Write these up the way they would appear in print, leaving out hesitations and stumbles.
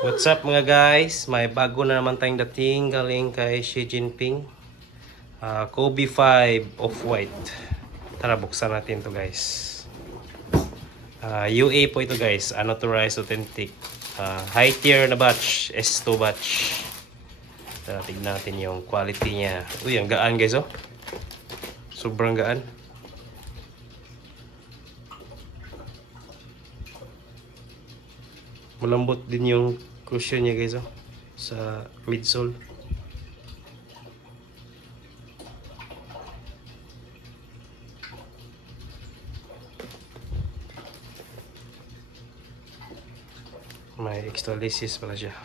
What's up mga guys? May bago na naman tayong dating galing kay Xi Jinping. Kobe 5 Off-White. Tara, buksan natin to guys. UA po ito guys. Unauthorized Authentic. High tier na batch. S2 batch. Tara, tignan natin yung quality niya. Uy, ang gaan guys oh. Sobrang gaan. Malambot din yung cushion niya guys oh, sa midsole. May extra laces pala siya.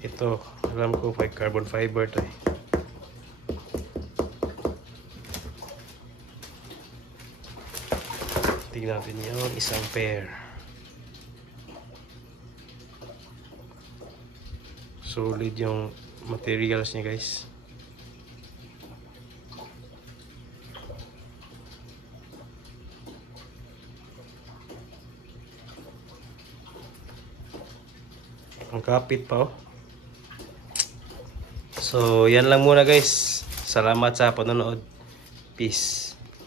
Ito, alam ko may carbon fiber to eh. Tingnan natin yung isang pair. Solid yung materials niya guys. Ang kapit pa oh. So yan lang muna guys. Salamat sa panonood. Peace.